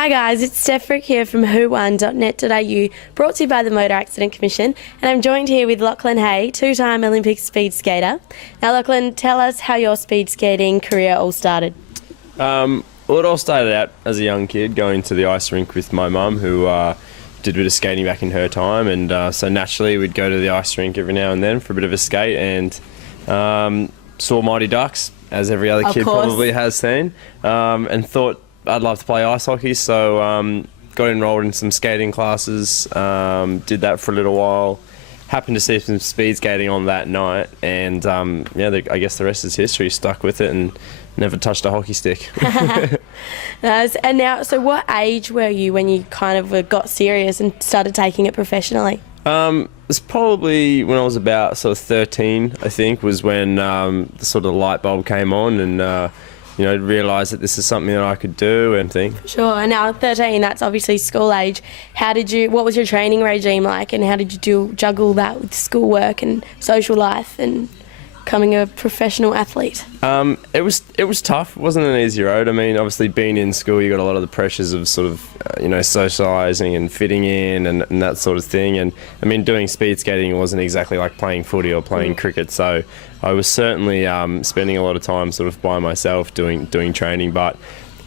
Hi guys, it's Steph Frick here from whowon.net.au, brought to you by the Motor Accident Commission, and I'm joined here with Lachlan Hay, two-time Olympic speed skater. Now Lachlan, tell us how your speed skating career all started. Well, it all started out as a young kid going to the ice rink with my mum, who did a bit of skating back in her time, and so naturally we'd go to the ice rink every now and then for a bit of a skate, and saw Mighty Ducks, as every other kid probably has seen, and thought I'd love to play ice hockey, so got enrolled in some skating classes, did that for a little while, happened to see some speed skating on that night, and I guess the rest is history. Stuck with it and never touched a hockey stick. Nice. And now, so what age were you when you kind of got serious and started taking it professionally? It's probably when I was about sort of 13, I think, was when the sort of light bulb came on, and realised that this is something that I could do and think. Sure. And now 13, that's obviously school age. What was your training regime like, and how did you juggle that with schoolwork and social life and becoming a professional athlete? It was tough. It wasn't an easy road. I mean, obviously being in school, you got a lot of the pressures of sort of socialising and fitting in and that sort of thing. And I mean, doing speed skating wasn't exactly like playing footy or playing cricket. So I was certainly spending a lot of time sort of by myself doing training, but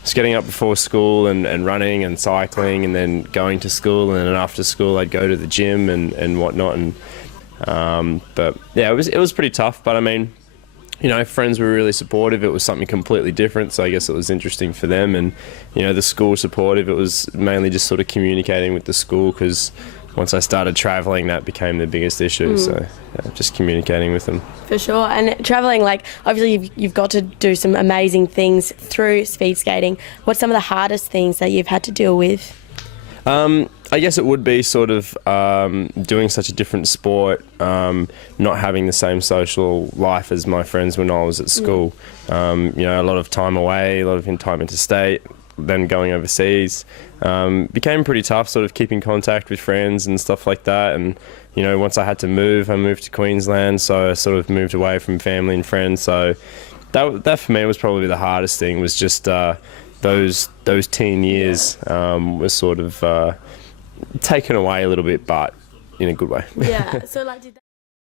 just getting up before school and running and cycling, and then going to school, and then after school I'd go to the gym and whatnot. And but yeah, it was pretty tough, but I mean, friends were really supportive. It was something completely different, so I guess it was interesting for them, and the school was supportive. It was mainly just sort of communicating with the school, because once I started travelling, that became the biggest issue. So just communicating with them. For sure. And travelling, like, obviously you've got to do some amazing things through speed skating. What's some of the hardest things that you've had to deal with? I guess it would be sort of doing such a different sport, not having the same social life as my friends when I was at school. A lot of time away, a lot of time interstate, then going overseas. Became pretty tough, sort of keeping contact with friends and stuff like that. And once I had to move, I moved to Queensland, so I sort of moved away from family and friends. So that for me was probably the hardest thing, was just those teen years were sort of taken away a little bit, but in a good way. Yeah. So like, did that